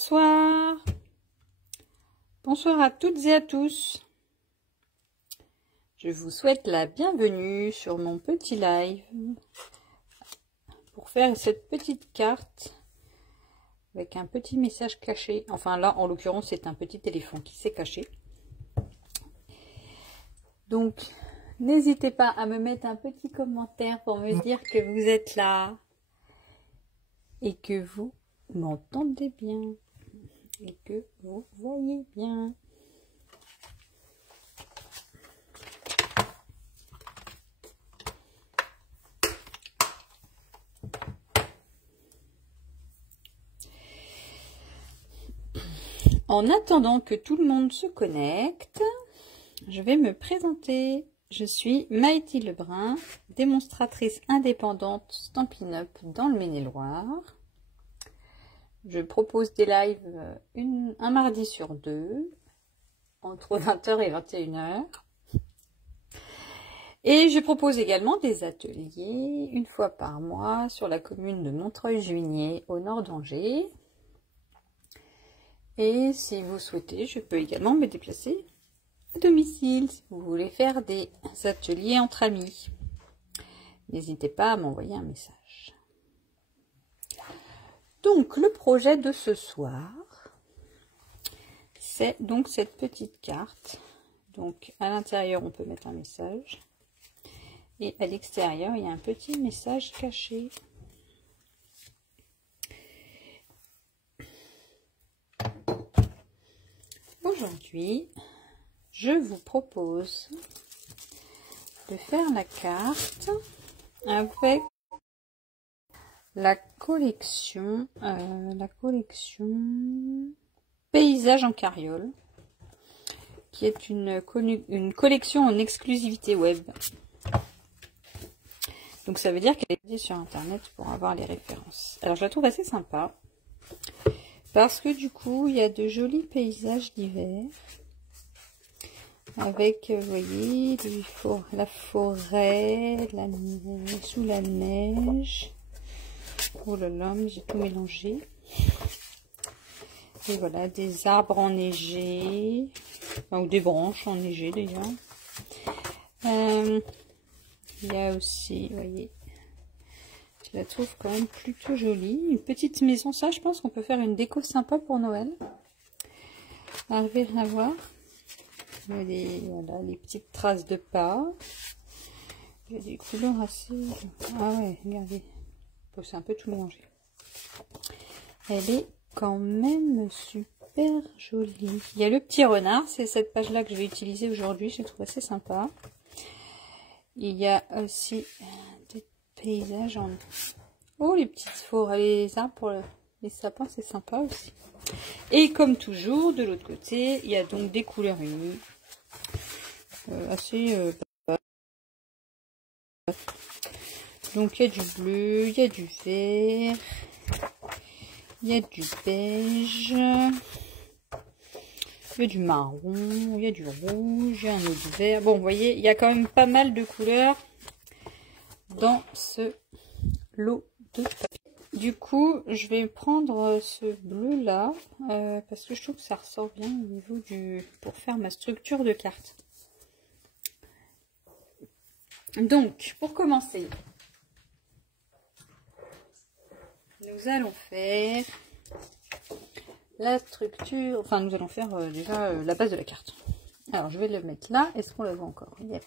Bonsoir. Bonsoir à toutes et à tous. Je vous souhaite la bienvenue sur mon petit live pour faire cette petite carte avec un petit message caché. Enfin là, en l'occurrence, c'est un petit éléphant qui s'est caché. Donc, n'hésitez pas à me mettre un petit commentaire pour me dire que vous êtes là et que vous m'entendez bien et que vous voyez bien. En attendant que tout le monde se connecte, je vais me présenter. Je suis Maïti Lebrun, démonstratrice indépendante Stampin' Up dans le Maine-et-Loire. Je propose des lives un mardi sur deux, entre 20h et 21h. Et je propose également des ateliers une fois par mois sur la commune de Montreuil-Juigné, au nord d'Angers. Et si vous souhaitez, je peux également me déplacer à domicile si vous voulez faire des ateliers entre amis. N'hésitez pas à m'envoyer un message. Donc, le projet de ce soir, c'est donc cette petite carte. Donc, à l'intérieur, on peut mettre un message. Et à l'extérieur, il y a un petit message caché. Aujourd'hui, je vous propose de faire la carte avec la collection Paysage en carriole, qui est une collection en exclusivité web. Donc ça veut dire qu'elle est sur internet pour avoir les références. Alors je la trouve assez sympa parce que du coup il y a de jolis paysages d'hiver avec, vous voyez, la forêt, la neige, sous la neige. Oh là là, mais j'ai tout mélangé. Et voilà, des arbres enneigés, enfin, ou des branches enneigées d'ailleurs. Il y a aussi, vous voyez, je la trouve quand même plutôt jolie. Une petite maison, ça je pense qu'on peut faire une déco sympa pour Noël. Arrivez à voir. Il y a voilà, les petites traces de pas. Il y a des couleurs assez... Ah ouais, regardez. Bon, c'est un peu tout mélangé. Elle est quand même super jolie. Il y a le petit renard, c'est cette page-là que je vais utiliser aujourd'hui. Je la trouve assez sympa. Il y a aussi des paysages en... Oh, les petites forêts, les arbres pour les sapins, c'est sympa aussi. Et comme toujours, de l'autre côté, il y a donc des couleurs unies. Donc il y a du bleu, il y a du vert, il y a du beige, il y a du marron, il y a du rouge, il y a un autre vert. Bon, vous voyez, il y a quand même pas mal de couleurs dans ce lot de papier. Du coup, je vais prendre ce bleu là parce que je trouve que ça ressort bien au niveau pour faire ma structure de carte. Donc, pour commencer, nous allons faire la structure, enfin nous allons faire déjà la base de la carte. Alors je vais le mettre là, est-ce qu'on la voit encore? Yep.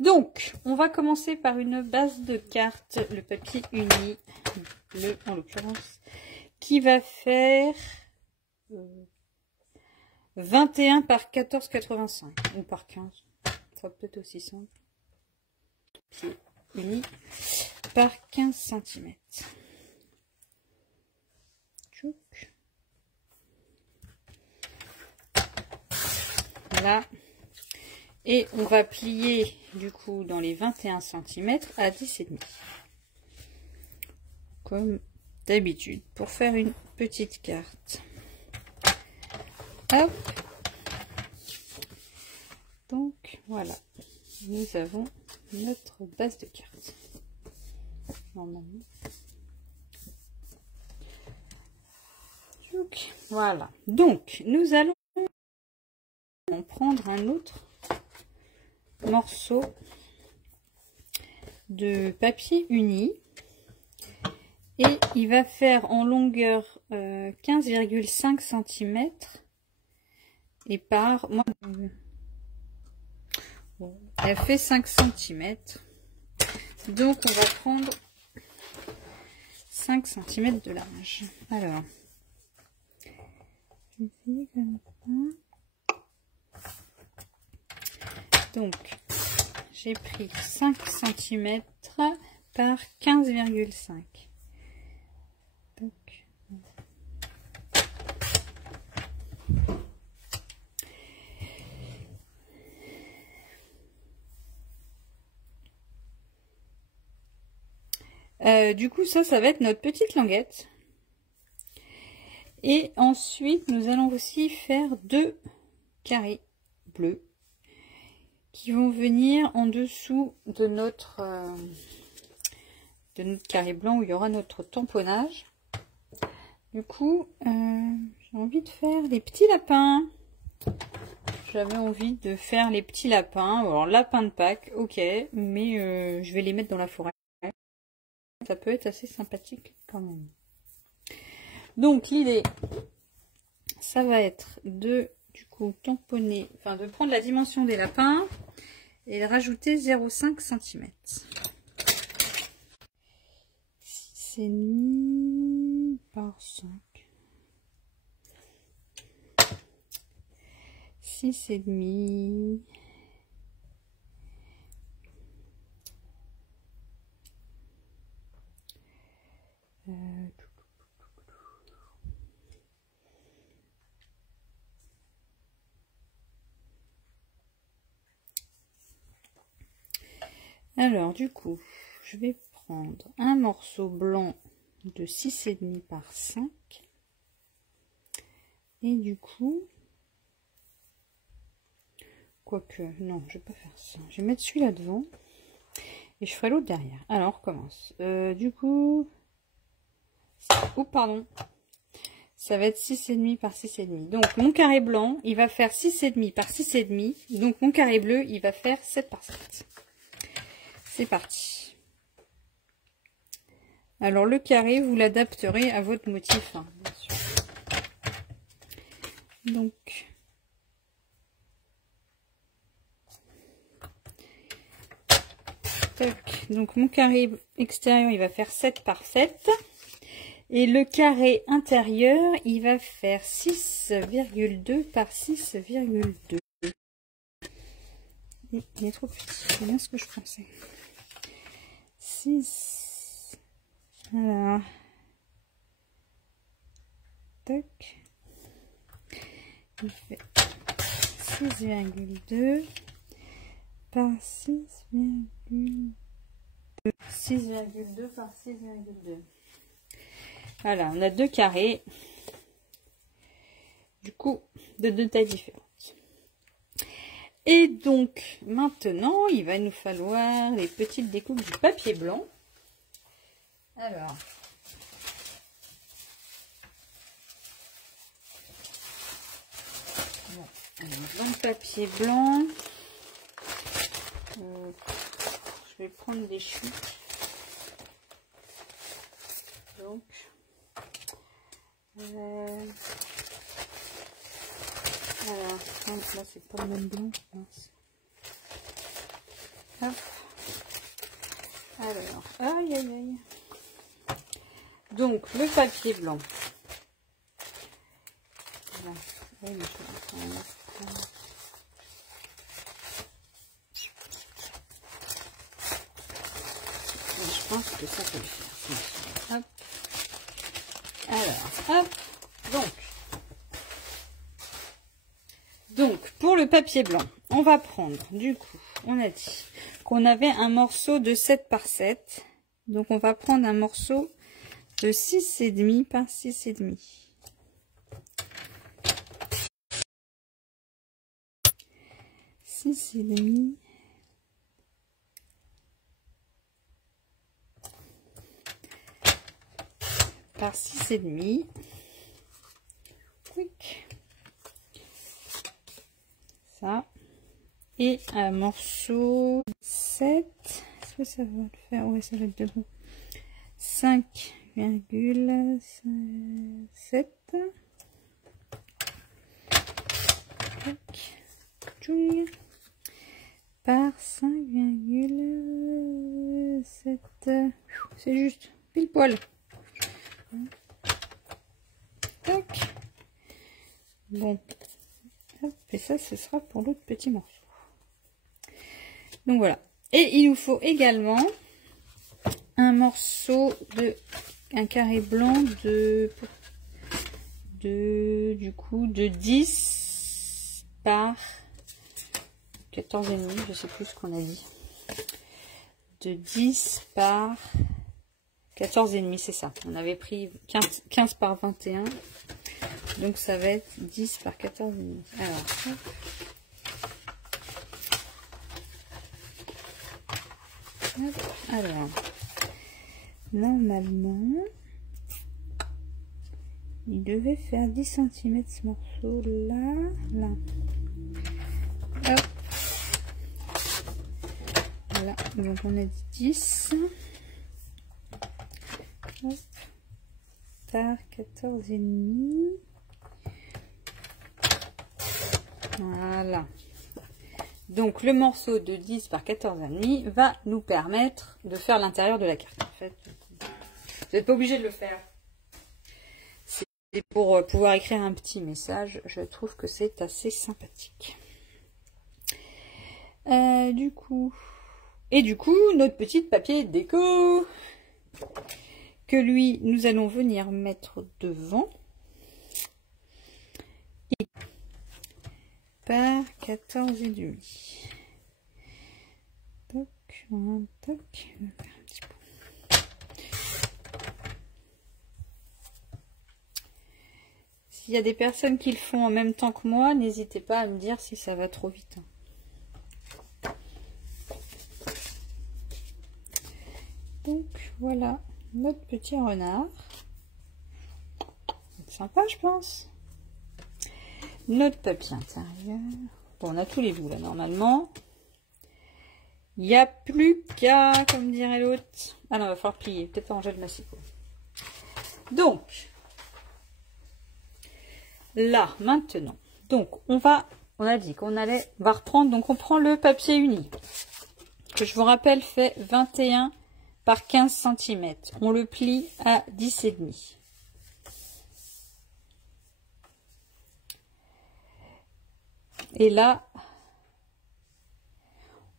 Donc, on va commencer par une base de carte, le papier uni, bleu en l'occurrence, qui va faire 21 par 14,85 ou par 15, ça sera peut-être aussi simple. Papier uni par 15 cm. Voilà. Et on va plier du coup dans les 21 cm à 10,5. Comme d'habitude pour faire une petite carte. Hop. Donc voilà. Nous avons notre base de carte. Normalement. Ok, voilà. Donc, nous allons prendre un autre morceau de papier uni. Et il va faire en longueur 15,5 cm. Et par... Moi, bon, elle fait 5 cm. Donc, on va prendre 5 cm de large. Alors, je vais essayer comme ça. Donc, j'ai pris 5 cm par 15,5. Du coup, ça va être notre petite languette. Et ensuite, nous allons aussi faire 2 carrés bleus qui vont venir en dessous de notre carré blanc où il y aura notre tamponnage. Du coup, j'ai envie de faire des petits lapins. J'avais envie de faire les petits lapins. Alors, lapin de Pâques, ok, mais je vais les mettre dans la forêt. Ça peut être assez sympathique quand même. Donc l'idée, ça va être de du coup tamponner, enfin de prendre la dimension des lapins et de rajouter 0,5 cm. 6,5 par 5. 6,5. Alors du coup, je vais prendre un morceau blanc de 6,5 par 5. Et du coup, quoique, non, je vais pas faire ça. Je vais mettre celui-là devant et je ferai l'autre derrière. Alors, on recommence. Du coup, oh pardon, ça va être 6,5 par 6,5. Donc mon carré blanc, il va faire 6,5 par 6,5. Donc mon carré bleu, il va faire 7 par 7. C'est parti. Alors le carré, vous l'adapterez à votre motif, hein, bien sûr. Donc mon carré extérieur, il va faire 7 par 7. Et le carré intérieur, il va faire 6,2 par 6,2. Il est trop petit, c'est bien ce que je pensais. 6. Alors. Tac. Il fait 6,2 par 6,2. 6,2 par 6,2. Voilà, on a 2 carrés. Du coup, de 2 tailles différentes. Et donc, maintenant, il va nous falloir les petites découpes du papier blanc. Alors, bon, dans le papier blanc, je vais prendre des chutes. Donc, alors, là c'est pas le même blanc, mince. Hop. Alors, aïe aïe aïe. Donc le papier blanc. Voilà. Oui, mais je pense que ça peut le faire. Hop. Alors, hop. Donc, pour le papier blanc, on va prendre, du coup, on a dit qu'on avait un morceau de 7 par 7. Donc, on va prendre un morceau de 6,5 par 6,5. 6,5 par 6,5. Quick. Ça. Et un morceau 7. Est-ce que ça va le faire? Ouais, ça va être debout. 5,7. Par 5,7. C'est juste pile poil. Tac. Bon. Hop, et ça, ce sera pour l'autre petit morceau. Donc voilà. Et il nous faut également un morceau de un carré blanc du coup de 10 par 14,5, je sais plus ce qu'on a dit. De 10 par 14,5, c'est ça. On avait pris 15 par 21. Donc ça va être 10 par 14,5. Alors, hop. Hop. Alors, normalement, il devait faire 10 cm ce morceau là. Hop. Voilà, donc on a dit 10. Hop. Par 14,5. Voilà. Donc le morceau de 10 par 14,5 va nous permettre de faire l'intérieur de la carte. En fait, vous n'êtes pas obligé de le faire. C'est pour pouvoir écrire un petit message. Je trouve que c'est assez sympathique. Du coup, notre petit papier déco que lui, nous allons venir mettre devant. Et par 14,5. Toc, toc, on va faire un petit peu. S'il y a des personnes qui le font en même temps que moi, n'hésitez pas à me dire si ça va trop vite. Donc voilà notre petit renard. C'est sympa, je pense. Notre papier intérieur. Bon, on a tous les bouts là normalement. Il n'y a plus qu'à, comme dirait l'autre. Ah non, il va falloir plier. Peut-être ranger le massicot. Donc, là, maintenant. Donc, on a dit qu'on allait, on va reprendre. Donc, on prend le papier uni. Que je vous rappelle fait 21 par 15 cm. On le plie à 10,5. Et là,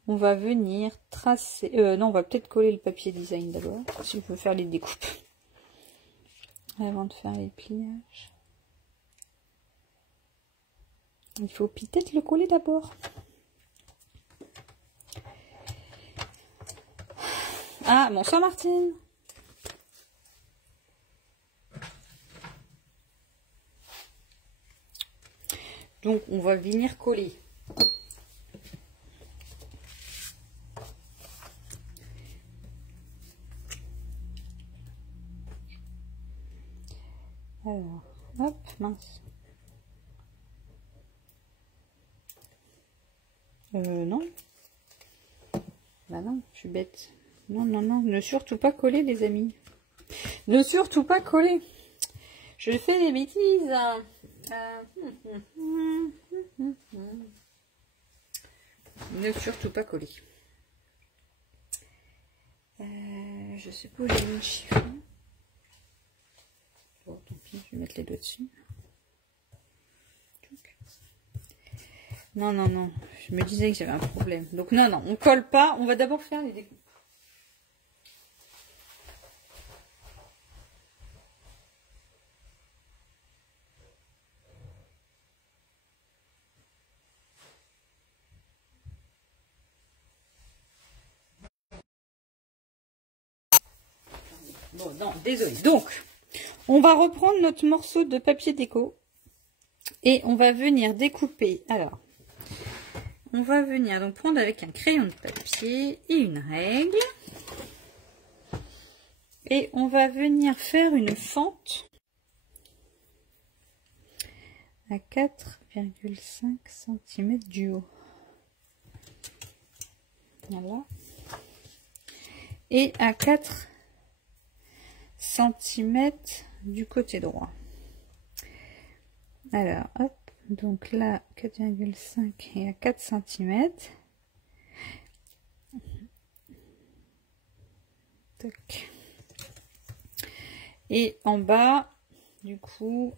on va venir tracer... non, on va peut-être coller le papier design d'abord, si on veut faire les découpes. Avant de faire les pliages. Il faut peut-être le coller d'abord. Ah, bonsoir Martine. Donc, on va venir coller. Alors, hop, mince. Non. Bah non, je suis bête. Non, non, non, ne surtout pas coller, les amis. Ne surtout pas coller. Je fais des bêtises. Ne surtout pas coller. Je sais pas où j'ai mis le chiffon. Bon, tant pis, je vais mettre les doigts dessus. Non, non, non. Je me disais que j'avais un problème. Donc non, non, on colle pas. On va d'abord faire les découpes. Bon, non, désolé. Donc, on va reprendre notre morceau de papier déco. Et on va venir découper. Alors, on va venir donc prendre avec un crayon de papier et une règle. Et on va venir faire une fente à 4,5 cm du haut. Voilà. Et à 4 cm du côté droit. Alors, hop, donc là, 4,5 et à 4 cm. Tac. Et en bas, du coup,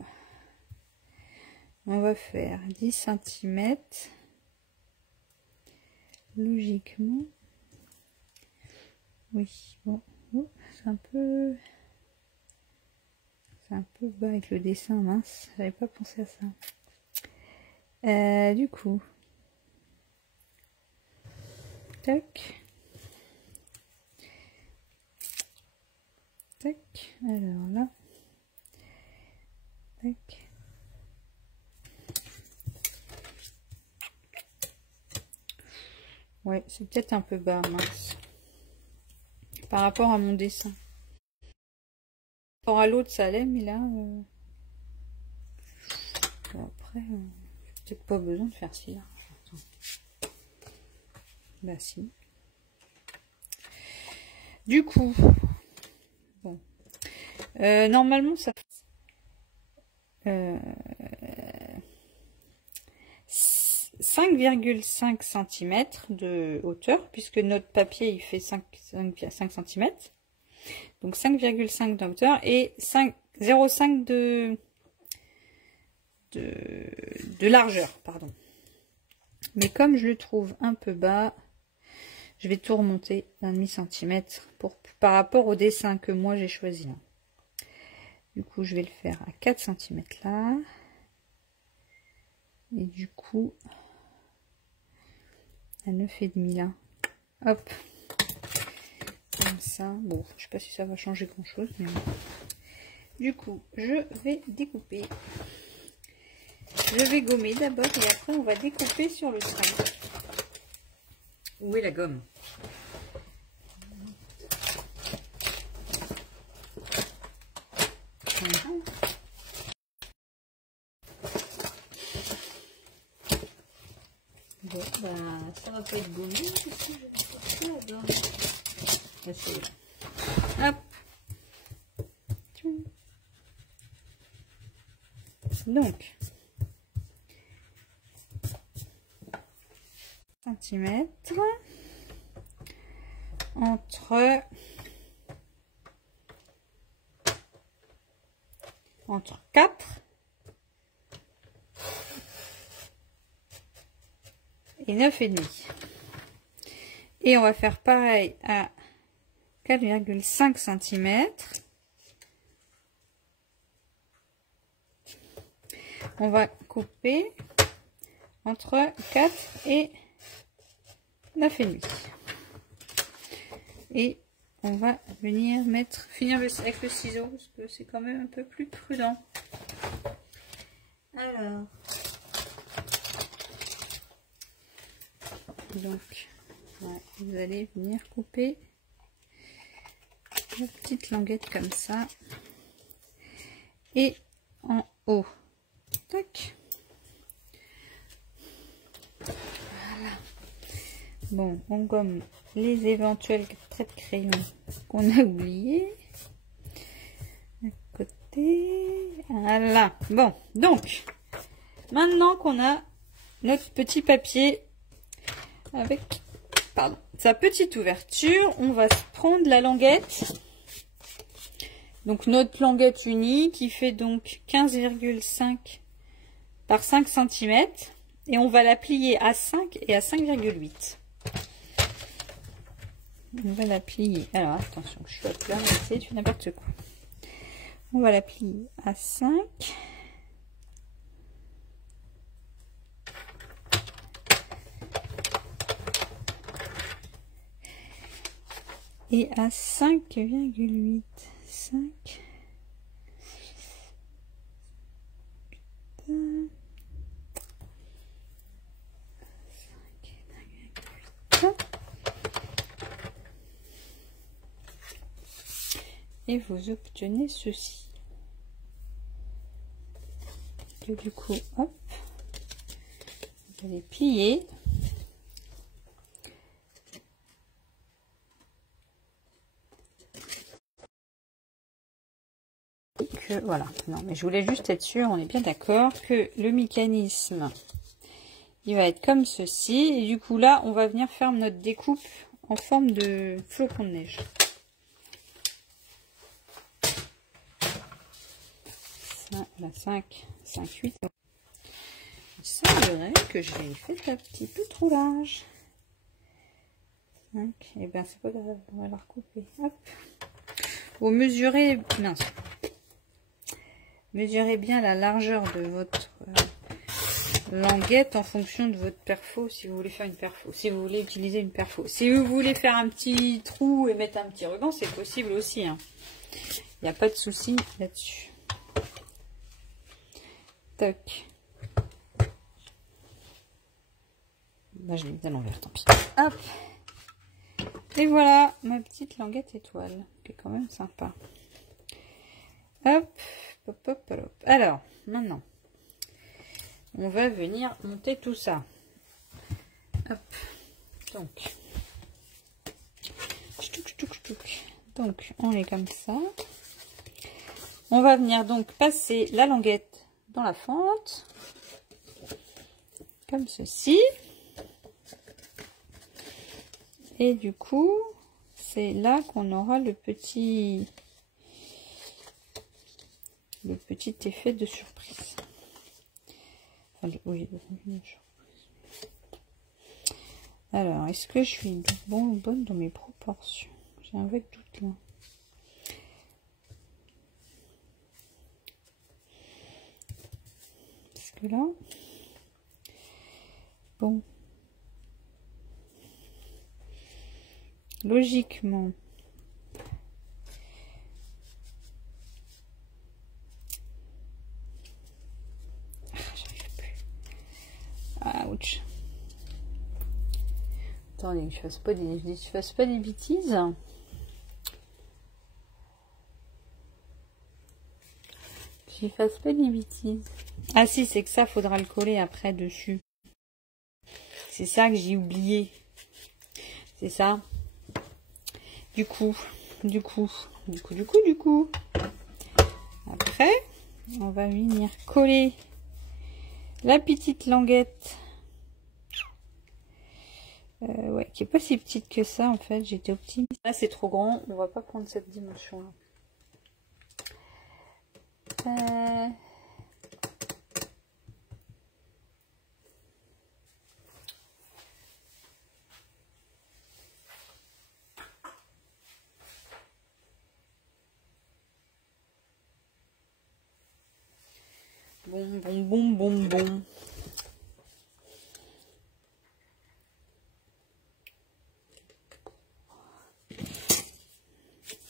on va faire 10 cm. Logiquement. Oui, bon, oh, c'est un peu bas avec le dessin, mince, j'avais pas pensé à ça. Du coup, tac, tac, alors là, tac. Ouais, c'est peut-être un peu bas, mince, par rapport à mon dessin. Par rapport à l'autre, ça allait, mais là, bon, après, j'ai peut-être pas besoin de faire si large. Bah si. Du coup, bon, normalement, ça fait 5,5 cm de hauteur, puisque notre papier il fait 5 cm. Donc 5,5 de hauteur et 0,5 de largeur, pardon. Mais comme je le trouve un peu bas, je vais tout remonter d'1,5 cm par rapport au dessin que moi j'ai choisi. Du coup, je vais le faire à 4 cm là. Et du coup, à 9,5 là. Hop. Comme ça. Bon, je sais pas si ça va changer grand chose. Mais... Du coup, je vais découper. Je vais gommer d'abord et après on va découper sur le trait. Où est la gomme? Bon, bah, ça va pas être gommé, parce que je vais porter la gomme. Là, c'est là. Hop. Donc, centimètres entre 4 et 9,5. Et on va faire pareil à 4,5 cm. On va couper entre 4 et 9,5. Et on va venir finir avec le ciseau parce que c'est quand même un peu plus prudent. Alors, donc, ouais, vous allez venir couper la petite languette comme ça et en haut. Tac. Voilà. Bon, on gomme les éventuels traits de crayon qu'on a oubliés. À côté. Voilà. Bon, donc, maintenant qu'on a notre petit papier avec sa petite ouverture, on va prendre la languette. Donc notre languette unie qui fait donc 15,5 par 5 cm et on va la plier à 5 et à 5,8. On va la plier. Alors attention, je suis là, c'est n'importe quoi. On va la plier à 5. Et à 5,8. 5. Et vous obtenez ceci. que du coup, hop, vous allez plier. Que, voilà, non mais je voulais juste être sûre, on est bien d'accord que le mécanisme il va être comme ceci, et du coup là on va venir faire notre découpe en forme de flocon de neige. La 5, 5, 8. Il semblerait que j'ai fait un petit peu trop large. 5, et bien c'est pas grave, on va la recouper. Hop. Vous mesurez, mince. Mesurez bien la largeur de votre languette en fonction de votre perfo, si vous voulez faire une perfo, si vous voulez utiliser une perfo. Si vous voulez faire un petit trou et mettre un petit ruban, c'est possible aussi. Hein. Il n'y a pas de souci là-dessus. Toc. Bah, je l'ai mis à l'envers, tant pis. Hop. Et voilà ma petite languette étoile, qui est quand même sympa. Hop, hop, hop, hop. Alors, maintenant, on va venir monter tout ça. Hop. Donc, donc, on est comme ça. On va venir donc passer la languette dans la fente, comme ceci. Et du coup, c'est là qu'on aura le petit effet de surprise. Enfin, oui, de surprise. Alors, est-ce que je suis bonne dans mes proportions? J'ai un vrai doute là. Parce que là, bon, logiquement, j'arrive plus. Ouch. Attendez, je fasse pas des bêtises. Je fasse pas des bêtises. Ah si, c'est que ça, faudra le coller après dessus. C'est ça que j'ai oublié. C'est ça. Du coup. Après, on va venir coller la petite languette. Ouais, qui est pas si petite que ça en fait. J'étais optimiste. Là, c'est trop grand. On va pas prendre cette dimension-là. Bon.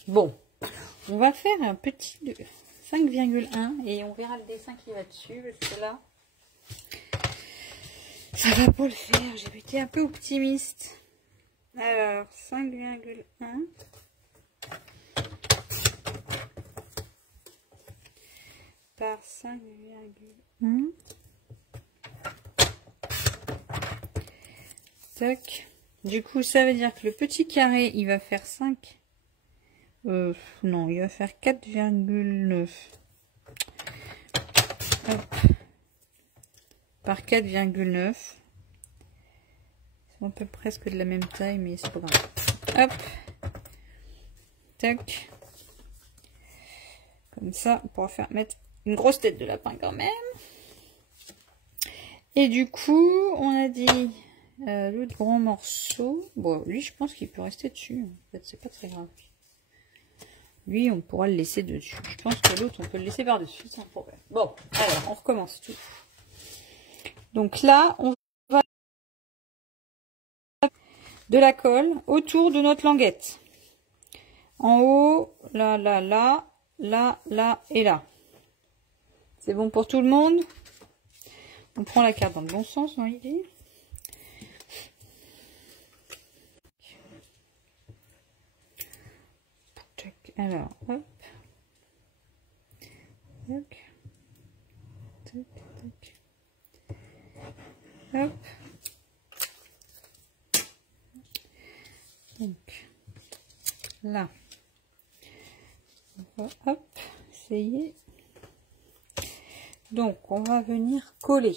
Bon, on va faire un petit 5,1 et on verra le dessin qui va dessus parce que là, ça va pas le faire. J'ai été un peu optimiste. Alors, 5,1. Par 5,1. Tac. Du coup, ça veut dire que le petit carré, il va faire 5. Non, il va faire 4,9. Par 4,9. Ils sont à peu près presque de la même taille, mais c'est pas grave. Hop. Tac. Comme ça, on pourra faire mettre une grosse tête de lapin quand même. Et du coup, on a dit l'autre grand morceau. Bon, lui, je pense qu'il peut rester dessus. En fait, c'est pas très grave. Lui, on pourra le laisser dessus. Je pense que l'autre, on peut le laisser par-dessus sans problème. Bon, alors, on recommence tout. Donc là, on va de la colle autour de notre languette. En haut, là et là. C'est bon pour tout le monde? On prend la carte dans le bon sens, dans l'idée. Alors, hop. Tac. Tac. Donc, là, on va, hop, essayer. Donc, on va venir coller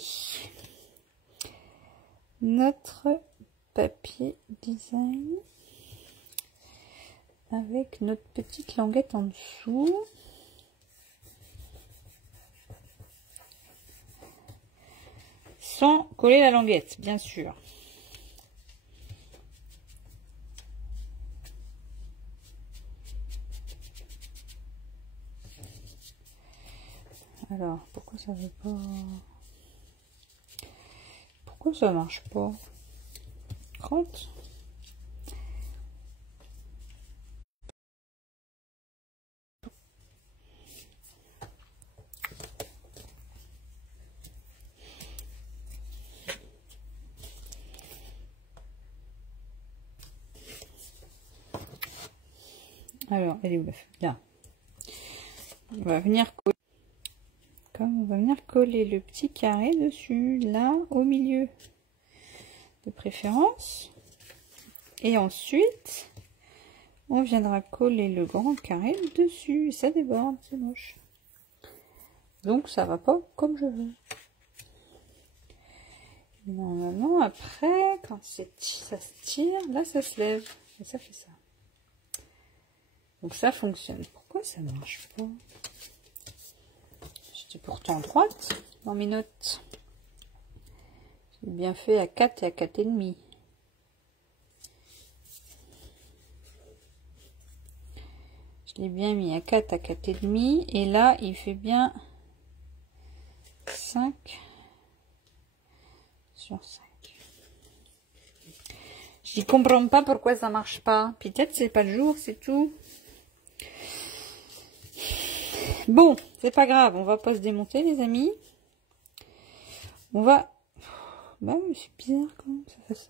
notre papier design avec notre petite languette en dessous. Sans coller la languette, bien sûr. Alors, pourquoi ça veut pas... Pourquoi ça marche pas? Crotte. Alors, elle est où la feuille? Là. On va venir coller. Comme on va venir coller le petit carré dessus, là, au milieu, de préférence. Et ensuite, on viendra coller le grand carré dessus. Et ça déborde, c'est moche. Donc, ça va pas comme je veux. Normalement, après, quand ça se tire, là, ça se lève. Et ça fait ça. Donc, ça fonctionne. Pourquoi ça marche pas? J'étais pourtant droite dans mes notes. J'ai bien fait à 4 et à 4,5. Je l'ai bien mis à 4 à 4,5. Et là, il fait bien 5 sur 5. Je comprends pas pourquoi ça marche pas. Peut-être c'est pas le jour, c'est tout. Bon, c'est pas grave, on va pas se démonter les amis. On va... Bah oui, c'est bizarre quand même, ça fait ça.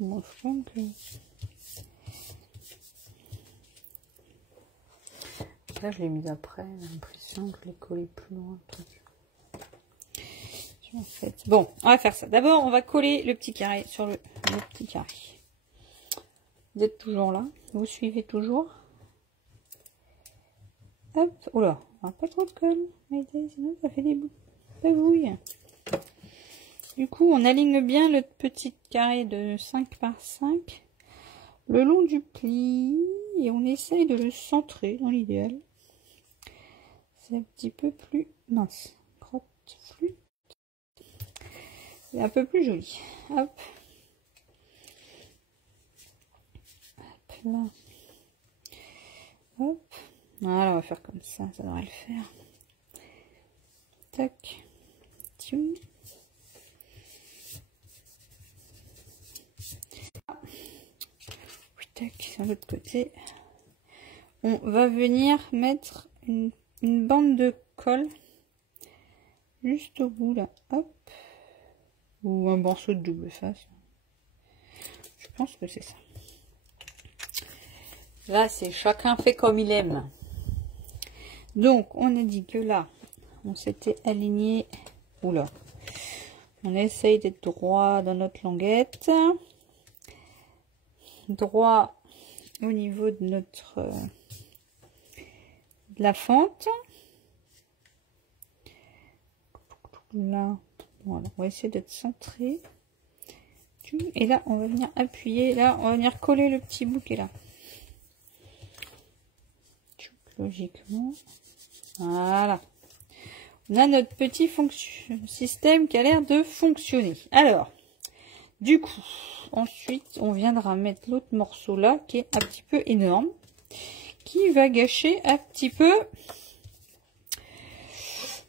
Bon, je pense que... Là, je l'ai mis après, j'ai l'impression que je l'ai collé plus loin. En fait. Bon, on va faire ça. D'abord, on va coller le petit carré sur le petit carré. Vous êtes toujours là? Vous suivez toujours? Hop, oh là, on va pas trop de colle, sinon ça fait des bouilles. Du coup, on aligne bien le petit carré de 5 par 5 le long du pli et on essaye de le centrer dans l'idéal. C'est un petit peu plus mince. Crotte, flûte. C'est un peu plus joli. Hop. Hop là. Hop. Voilà, on va faire comme ça, ça devrait le faire. Tac. Tiou. Tac, sur l'autre côté. On va venir mettre une bande de colle juste au bout là. Hop. Ou un morceau de double face. Je pense que c'est ça. Là, c'est chacun fait comme il aime. Donc, on a dit que là, on s'était aligné. Oula. On essaye d'être droit dans notre languette. Droit au niveau de notre... de la fente. Là, voilà, on va essayer d'être centré. Et là, on va venir appuyer. Là, on va venir coller le petit bout qui est là. Logiquement. Voilà. On a notre petit système qui a l'air de fonctionner. Alors, du coup, ensuite, on viendra mettre l'autre morceau là, qui est un petit peu énorme, qui va gâcher un petit peu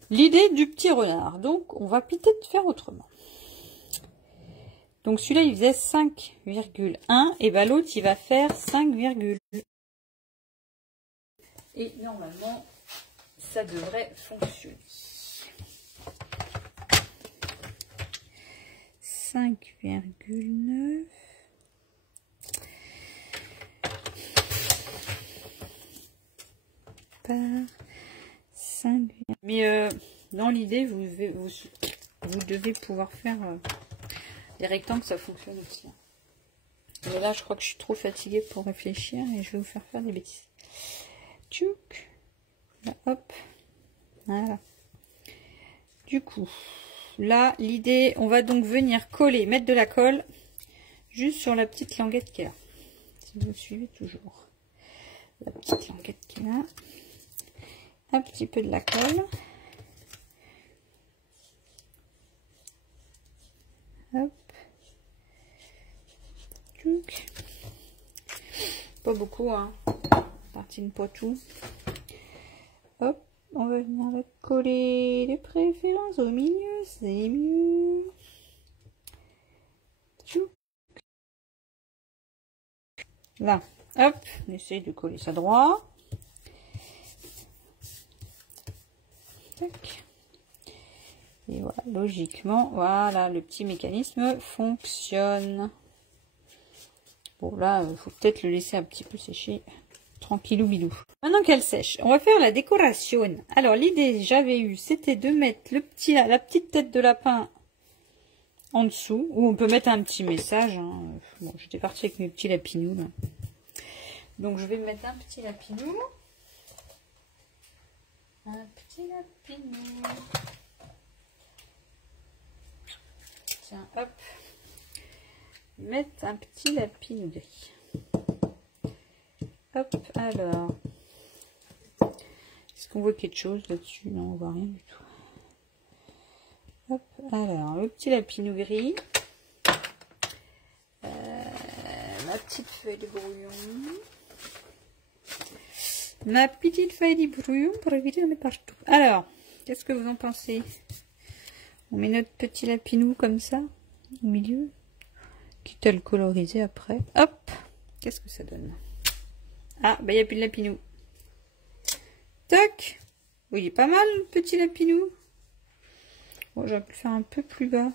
l'idée du petit renard. Donc, on va peut-être faire autrement. Donc, celui-là, il faisait 5,1 et ben l'autre, il va faire 5, et normalement, ça devrait fonctionner. 5,9 par 5. Mais dans l'idée, vous devez pouvoir faire des rectangles, ça fonctionne aussi. Et là, je crois que je suis trop fatiguée pour réfléchir et je vais vous faire des bêtises. Tchouk. Là, hop. Voilà. Du coup, là, l'idée, on va donc venir coller, mettre de la colle juste sur la petite languette qui est là. Si vous suivez toujours. La petite languette qui est là. Un petit peu de la colle. Hop. Tchouk. Pas beaucoup, hein. Partine pas tout. Hop. On va venir le coller de préférence au milieu, c'est mieux. Tchouk. Là, hop, on essaye de coller ça droit. Tac. Et voilà, logiquement, voilà, le petit mécanisme fonctionne. Bon, là, il faut peut-être le laisser un petit peu sécher. Tranquillou bidou. Maintenant qu'elle sèche, on va faire la décoration. Alors l'idée j'avais eu, c'était de mettre la petite tête de lapin en dessous, ou on peut mettre un petit message. Hein. Bon, j'étais partie avec mes petits lapinous là. Donc je vais mettre un petit lapinou. Un petit lapinou. Tiens, hop. Mettre un petit lapinou gris. Hop, alors. Est-ce qu'on voit quelque chose là-dessus? Non, on voit rien du tout. Hop, alors, le petit lapinou gris. Ma petite feuille de brouillon. Ma petite feuille de brouillon pour éviter d'en mettre partout. Alors, qu'est-ce que vous en pensez? On met notre petit lapinou comme ça, au milieu. Quitte à le coloriser après. Hop, qu'est-ce que ça donne? Ah, bah il n'y a plus de lapinou. Tac. Oui, il est pas mal, le petit lapinou. Bon, j'aurais pu le faire un peu plus bas.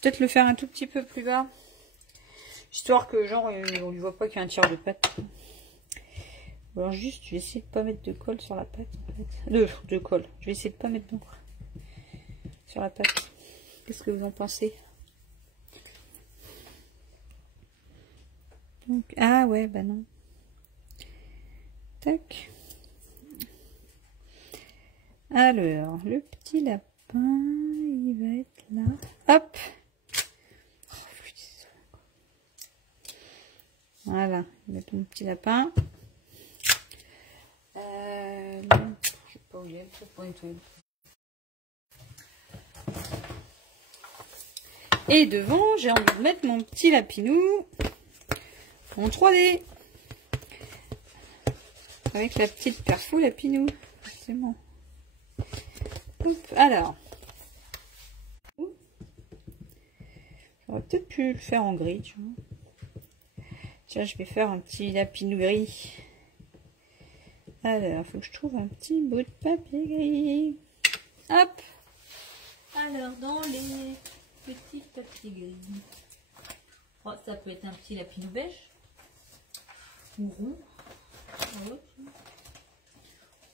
Peut-être le faire un tout petit peu plus bas. Histoire que, genre, on lui voit pas qu'il y a un tiers de pâte. Alors juste, je vais essayer de pas mettre de colle sur la pâte. En fait. De colle. Je vais essayer de pas mettre d'encre sur la pâte. Qu'est-ce que vous en pensez? Donc, ah ouais, bah non. Tac. Alors, le petit lapin, il va être là. Hop. Voilà, mettre mon petit lapin. Je sais pas où il est, pour nettoyer. Et devant, j'ai envie de mettre mon petit lapinou en 3D. Avec la petite perfo lapinou. Forcément. Hop, alors. J'aurais peut-être pu le faire en gris, tu vois. Tiens, je vais faire un petit lapinou gris. Alors, il faut que je trouve un petit bout de papier gris. Hop. Alors, dans les petits papiers gris. Oh, ça peut être un petit lapinou beige. Ou rond. Oh,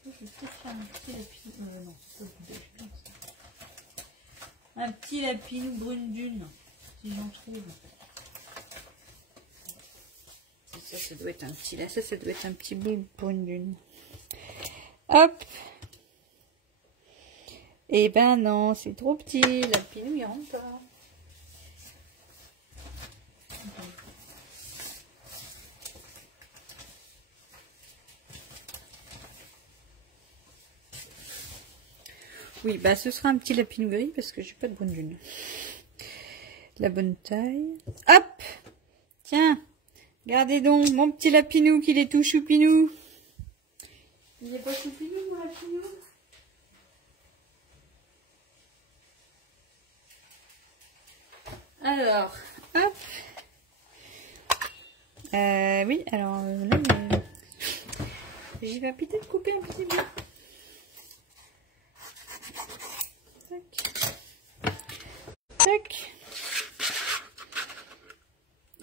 je vais faire un petit lapinou. Non, c'est pas du beige. Non, un petit lapinou brune dune. Si j'en trouve. Ça doit être un petit là. Ça doit être un petit bout brune dune. Hop. Et ben non, c'est trop petit. Lapinou, il rentre pas. Oui, bah ce sera un petit lapinou gris parce que j'ai pas de brune dune. La bonne taille. Hop. Tiens. Regardez donc mon petit lapinou qu'il est tout choupinou. Il n'est pas choupinou mon lapinou? Alors, hop. Oui, alors là, j'y vais peut-être couper un petit peu. Tac. Tac.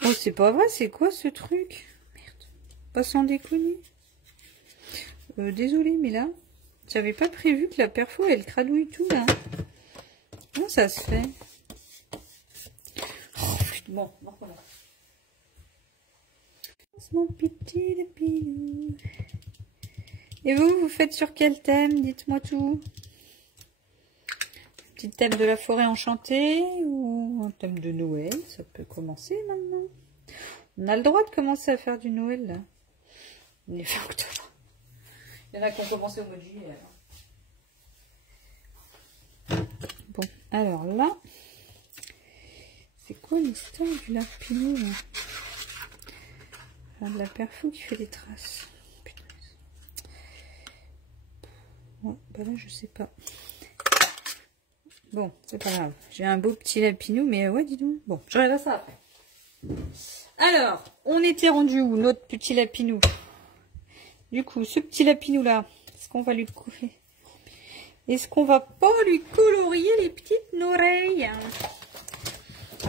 Oh, c'est pas vrai, c'est quoi ce truc? Merde. Pas sans déconner. Désolée, mais là, J'avais pas prévu que la perfo, elle cradouille tout, là. Comment ça se fait? Oh, putain, bon, on recommence. Mon petit lapinou. Et vous faites sur quel thème? Dites-moi tout. Petit thème de la forêt enchantée ou un thème de Noël? Ça peut commencer maintenant. On a le droit de commencer à faire du Noël, là. On est fin octobre. Il y en a qui ont commencé au mois de juillet. Alors. Bon, alors là, c'est quoi l'histoire du lapinou, là? De la perfou qui fait des traces. Putain. Ouais, bah là, je sais pas. Bon, c'est pas grave. J'ai un beau petit lapinou, mais ouais, dis donc. Bon, je regarde ça après. Alors, on était rendu où, notre petit lapinou? Du coup, ce petit lapinou là, est-ce qu'on va lui couper? Est-ce qu'on va pas lui colorier les petites oreilles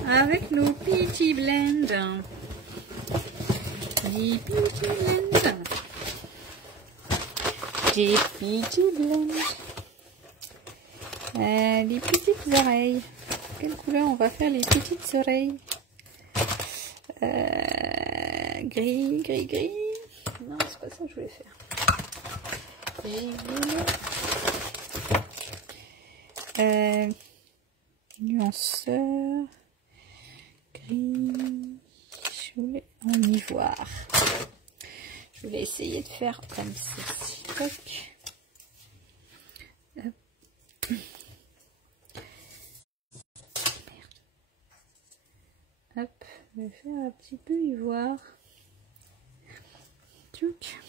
avec nos petits blends? Des petits blends. Des petits blends. Les petites oreilles. Quelle couleur on va faire les petites oreilles? Gris, gris, gris. Non, c'est pas ça que je voulais faire. Gris, gris. Nuanceur. Gris. Je voulais en ivoire. Je voulais essayer de faire comme ceci. Toc. Hop. Hop, je vais faire un petit peu ivoire. Tchouk.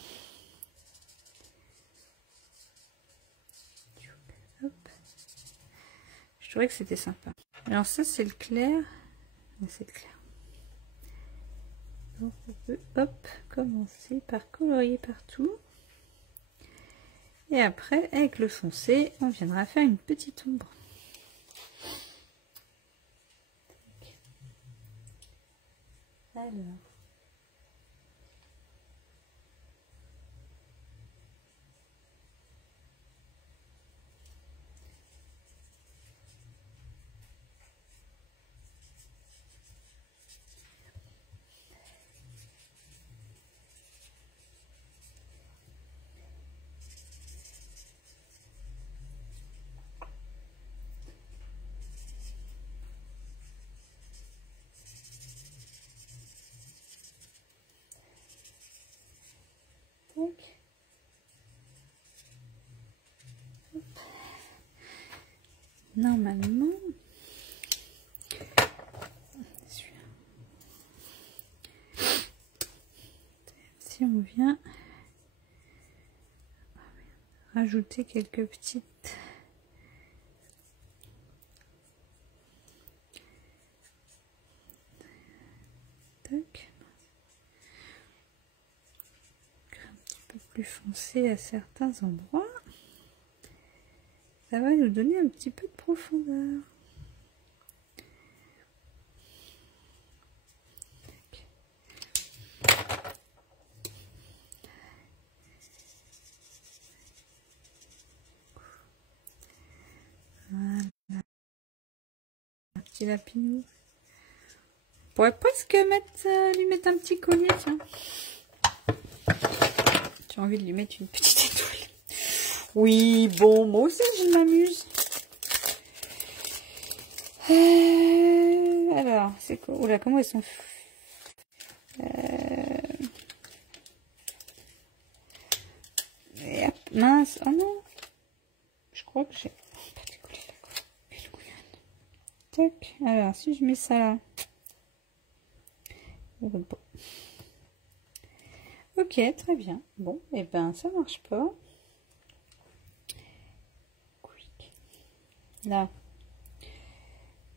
Hop. Je trouvais que c'était sympa. Alors ça c'est le clair. C'est le clair. Donc on peut hop commencer par colorier partout. Et après avec le foncé, on viendra faire une petite ombre. Alors. Normalement, si on vient rajouter quelques petites tac, un petit peu plus foncé à certains endroits, ça va nous donner un petit peu de profondeur. Voilà. Un petit lapinou. On pourrait presque lui mettre un petit collier, tiens. J'ai envie de lui mettre une petite étoile. Oui, bon, moi aussi je m'amuse. Alors, c'est quoi? Oula, comment elles sont? Mince, oh non. Je crois que j'ai pas décollé la colle. Tac, alors si je mets ça là. Ok, très bien. Bon, et ben ça marche pas. Là,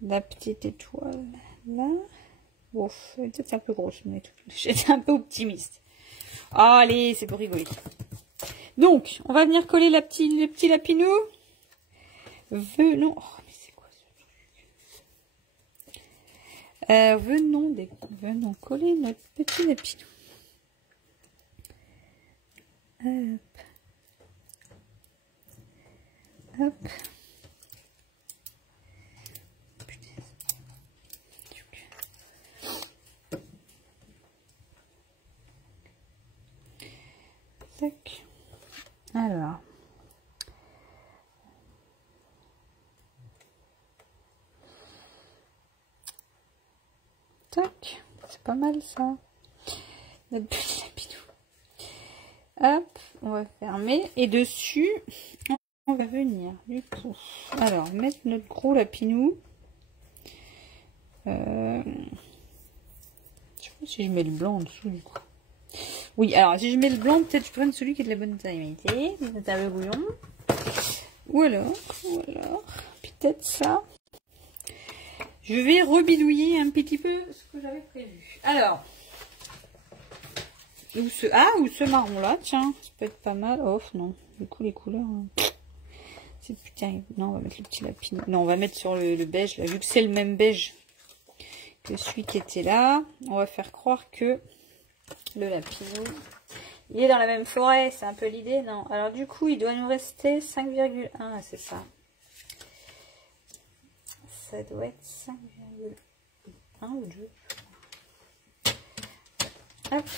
la petite étoile là. Ouf, elle est peut-être un peu grosse, mais j'étais un peu optimiste. Allez, c'est pour rigoler. Donc, on va venir coller le petit lapinou. Venons. Oh, mais c'est quoi ce truc? Venons coller notre petit lapinou. Hop. Hop. Tac. Alors. Tac. C'est pas mal ça. Notre petit lapinou. Hop, on va fermer. Et dessus, on va venir du coup. Alors, mettre notre gros lapinou. Je sais pas si je mets le blanc en dessous du coup. Oui, alors si je mets le blanc, peut-être je prends celui qui est de la bonne taille. Le bouillon. Ou alors, peut-être ça. Je vais rebidouiller un petit peu ce que j'avais prévu. Alors, ou ce marron là, tiens, ça peut être pas mal. Oh non, du coup les couleurs, c'est plus terrible. Non, on va mettre le petit lapin. Non, on va mettre sur le beige là, vu que c'est le même beige que celui qui était là. On va faire croire que le lapinou, il est dans la même forêt, c'est un peu l'idée, non? Alors du coup, il doit nous rester 5,1, c'est ça. Ça doit être 5,1 ou 2. Hop.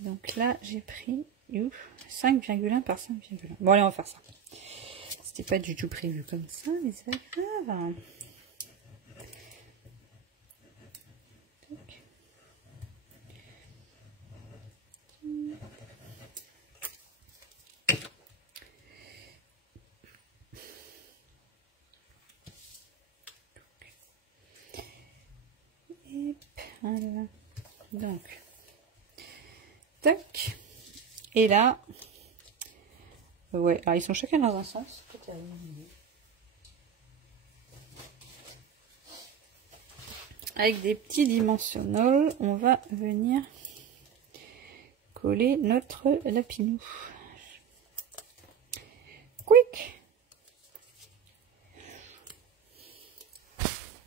Donc là, j'ai pris 5,1 par 5,1. Bon, allez, on va faire ça. C'était pas du tout prévu comme ça, mais c'est pas grave. Voilà. Donc, tac. Et là, ouais, alors ils sont chacun dans un sens. Avec des petits dimensionnels, on va venir coller notre lapinou. Quick.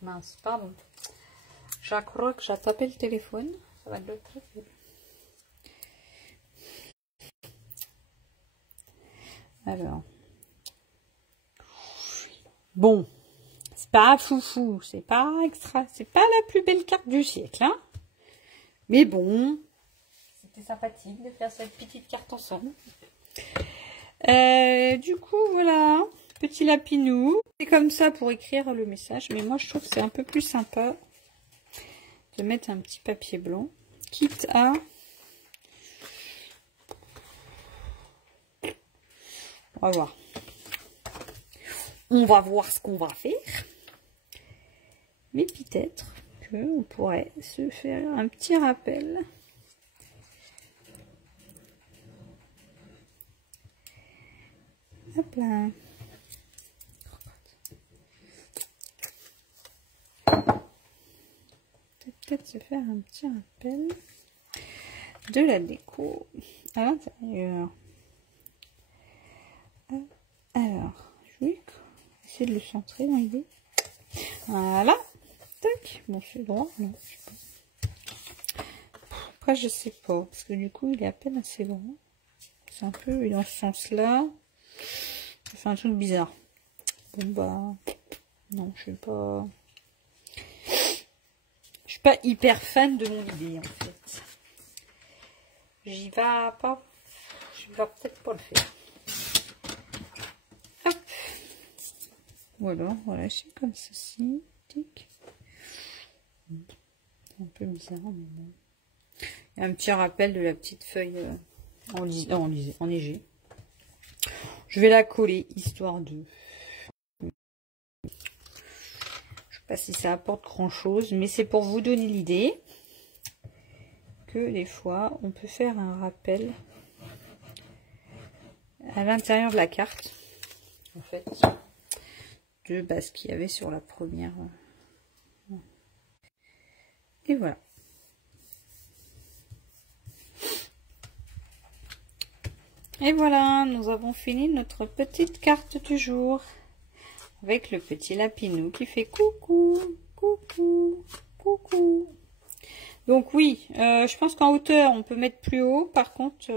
Mince, pardon. Je crois que j'ai tapé le téléphone. Ça va être l'autre truc. Alors. Bon. C'est pas foufou. C'est pas extra. C'est pas la plus belle carte du siècle. Hein, mais bon. C'était sympathique de faire cette petite carte ensemble. Du coup, voilà. Petit lapinou. C'est comme ça pour écrire le message. Mais moi, je trouve que c'est un peu plus sympa de mettre un petit papier blanc, quitte à on va voir ce qu'on va faire, mais peut-être que on pourrait se faire un petit rappel. Hop là. Peut-être se faire un petit rappel de la déco à l'intérieur. Alors, je vais essayer de le centrer dans l'idée. Voilà. Tac. Bon, c'est droit. Non, je sais pas. Après, je sais pas. Parce que du coup, il est à peine assez droit. C'est un peu dans ce sens-là. Ça fait un truc bizarre. Bon, bah. Non, je suis pas hyper fan de mon idée, en fait. J'y vais pas. Je vais peut-être pas le faire. Hop. Ou alors, voilà, c'est comme ceci. Tic. C'est un peu bizarre, mais bon. Il y a un petit rappel de la petite feuille enneigée. Je vais la coller, histoire de... Je sais pas si ça apporte grand chose, mais c'est pour vous donner l'idée que des fois, on peut faire un rappel à l'intérieur de la carte, en fait, de ce qu'il y avait sur la première. Et voilà. Et voilà, nous avons fini notre petite carte du jour avec le petit lapinou qui fait coucou, coucou, coucou. Donc oui, je pense qu'en hauteur, on peut mettre plus haut. Par contre,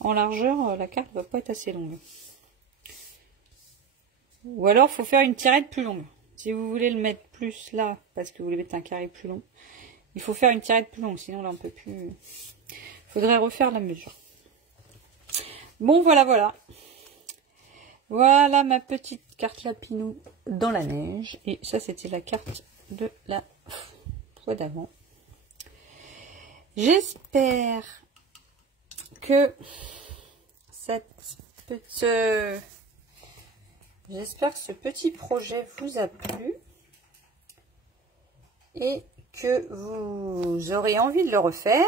en largeur, la carte va pas être assez longue. Ou alors, il faut faire une tirette plus longue. Si vous voulez le mettre plus là, parce que vous voulez mettre un carré plus long, il faut faire une tirette plus longue. Sinon, là, on peut plus... Il faudrait refaire la mesure. Bon, voilà, voilà. Voilà ma petite carte Lapinou dans la neige. Et ça, c'était la carte de la fois d'avant. J'espère que j'espère que ce petit projet vous a plu et que vous aurez envie de le refaire.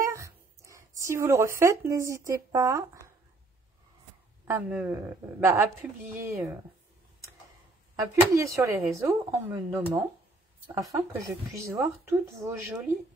Si vous le refaites, n'hésitez pas à publier sur les réseaux en me nommant afin que je puisse voir toutes vos jolies